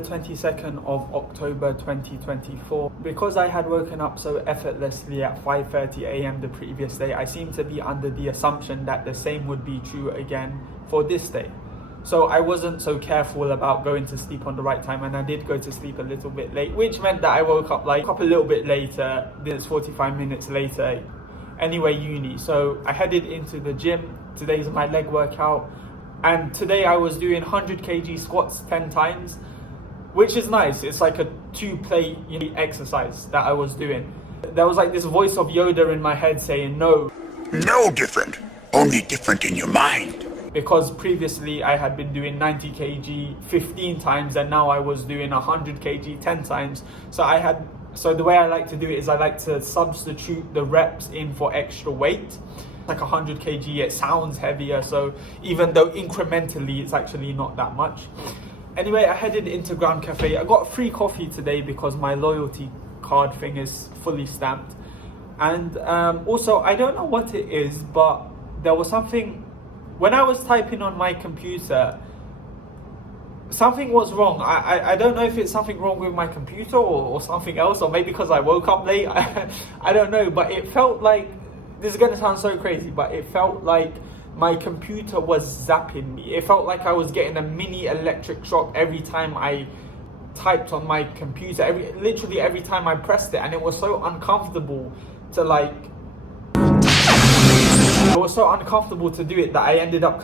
22nd of October 2024. Because I had woken up so effortlessly at 5:30 a.m. the previous day, I seemed to be under the assumption that the same would be true again for this day. So I wasn't so careful about going to sleep on the right time, and I did go to sleep a little bit late, which meant that I woke up a little bit later. It's 45 minutes later. Anyway, uni. So I headed into the gym. Today's my leg workout, and today I was doing 100 kg squats 10 times, which is nice. It's like a 2-plate exercise that I was doing. There was like this voice of Yoda in my head saying, no different, only different in your mind. Because previously I had been doing 90 kg 15 times, and now I was doing 100 kg 10 times. So the way I like to do it is I like to substitute the reps in for extra weight. Like 100 kg, it sounds heavier, so even though incrementally it's actually not that much. Anyway, I headed into Ground Cafe. I got free coffee today because my loyalty card thing is fully stamped. And also, I don't know what it is, but there was something, when I was typing on my computer, something was wrong. I don't know if it's something wrong with my computer or something else, or maybe because I woke up late. I don't know, but it felt like, this is going to sound so crazy, but it felt like my computer was zapping me. It felt like I was getting a mini electric shock every time I typed on my computer, literally every time I pressed it, and it was so uncomfortable to do it that I ended up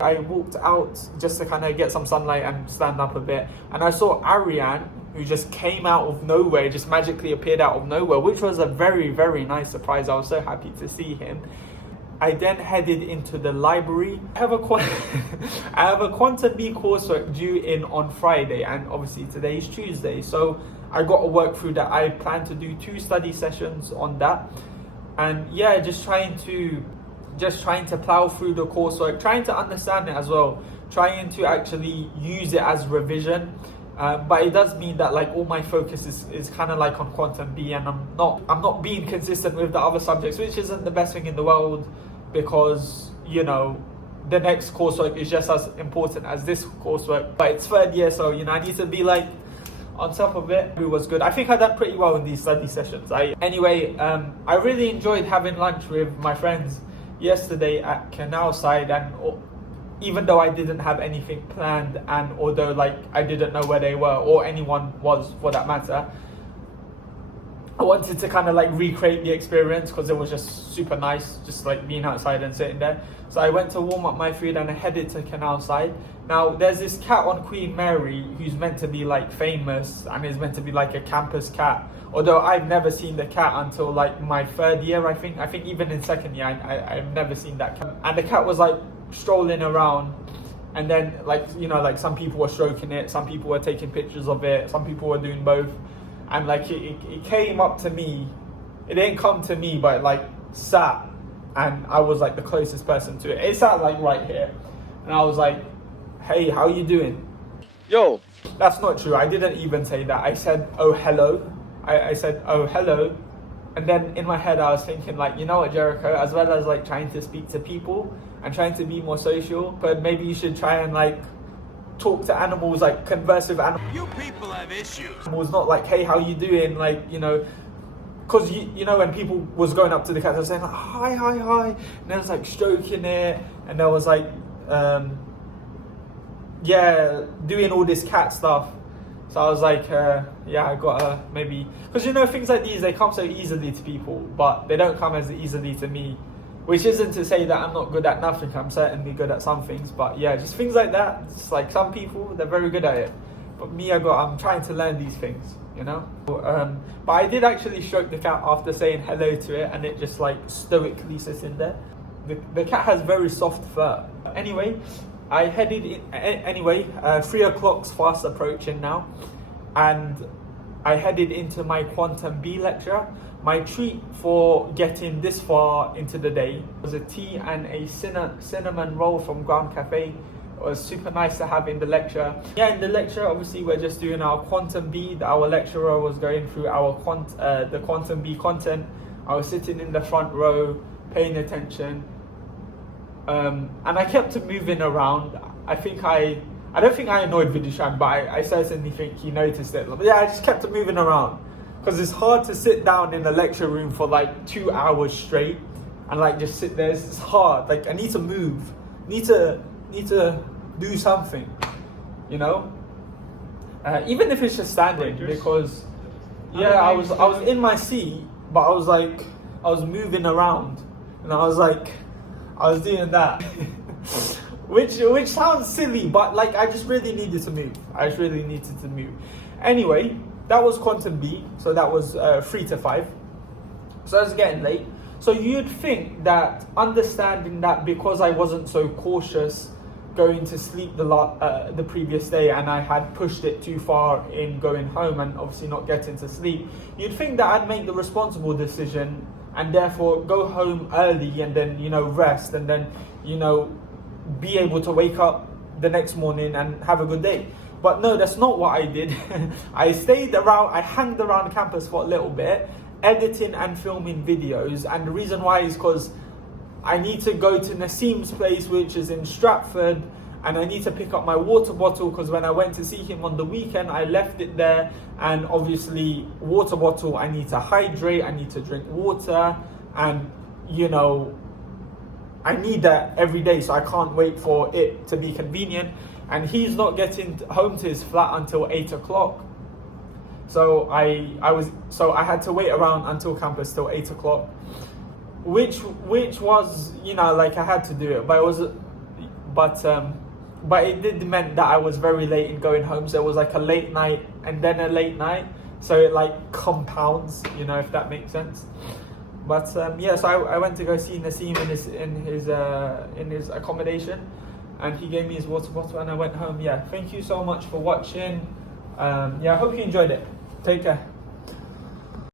I walked out just to kind of get some sunlight and stand up a bit, and I saw Ariane, who just came out of nowhere, just magically appeared out of nowhere, which was a very, very nice surprise. I was so happy to see him. I then headed into the library. I have a Quantum B coursework due in on Friday, and obviously today is Tuesday, so I got to work through that. I plan to do 2 study sessions on that, and yeah, just trying to plow through the coursework, trying to understand it as well, trying to actually use it as revision. But it does mean that all my focus is kind of on Quantum B, and I'm not being consistent with the other subjects, which isn't the best thing in the world, because the next coursework is just as important as this coursework. But it's 3rd year, so I need to be on top of it. It was good. I think I done pretty well in these study sessions. I really enjoyed having lunch with my friends yesterday at Canal Side, and even though I didn't have anything planned, and although I didn't know where they were, or anyone was for that matter, I wanted to kind of recreate the experience because it was just super nice, just being outside and sitting there. So I went to warm up my food and I headed to Canal Side. Now there's this cat on Queen Mary who's meant to be famous, and is meant to be a campus cat, although I've never seen the cat until my 3rd year. I think even in 2nd year I've never seen that cat. And the cat was strolling around, and then some people were stroking it, some people were taking pictures of it, some people were doing both, and it came up to me. It didn't come to me, but sat, and I was the closest person to it. It sat right here, and I was like, hey, how you doing? Yo. That's not true. I didn't even say that. I said, oh hello. I said, oh hello. And then in my head I was thinking you know what, Jericho, as well as trying to speak to people and trying to be more social, but maybe you should try and talk to animals, converse with animals. You people have issues. Animals, not hey, how you doing? Because when people was going up to the cat, they were saying hi, and there was stroking it, and there was doing all this cat stuff. So I was I gotta maybe, because things like these, they come so easily to people, but they don't come as easily to me. Which isn't to say that I'm not good at nothing. I'm certainly good at some things, but yeah, just things like that. It's some people, they're very good at it, but me, I'm trying to learn these things, But I did actually stroke the cat after saying hello to it, and it just stoically sits in there. The cat has very soft fur. Anyway, I headed in. 3 o'clock's fast approaching now, and I headed into my Quantum B lecture. My treat for getting this far into the day was a tea and a cinnamon roll from Ground Cafe. It was super nice to have in the lecture. Yeah, in the lecture, obviously, we're just doing our Quantum B. Our lecturer was going through the Quantum B content. I was sitting in the front row, paying attention. And I kept moving around. I think I I don't think I annoyed Vidishan, but I certainly think he noticed it. But yeah, I just kept moving around because it's hard to sit down in a lecture room for like 2 hours straight and like just sit there. It's hard. Like I need to move, need to do something, you know. Even if it's just standing, because yeah, I was in my seat, but I was moving around, and I was doing that, which sounds silly, but like I just really needed to move. I just really needed to move. Anyway, that was Quantum B, so that was 3 to 5. So it's getting late. So you'd think that understanding that because I wasn't so cautious going to sleep the previous day, and I had pushed it too far in going home and obviously not getting to sleep, you'd think that I'd make the responsible decision and therefore go home early and then, you know, rest and then, you know, be able to wake up the next morning and have a good day. But no, that's not what I did. I stayed around, I hanged around campus for a little bit, editing and filming videos, and the reason why is because I need to go to Nasim's place, which is in Stratford, and I need to pick up my water bottle because when I went to see him on the weekend, I left it there. And obviously, water bottle, I need to hydrate, I need to drink water, and you know, I need that every day, so I can't wait for it to be convenient. And he's not getting home to his flat until 8 o'clock. So I had to wait around until campus till 8 o'clock. Which was, you know, like I had to do it, but it did meant that I was very late in going home. So it was like a late night and then a late night, so it like compounds, you know, if that makes sense. But yeah, so I went to go see Nasim in his accommodation, and he gave me his water bottle, and I went home. Yeah, thank you so much for watching. Yeah, I hope you enjoyed it. Take care.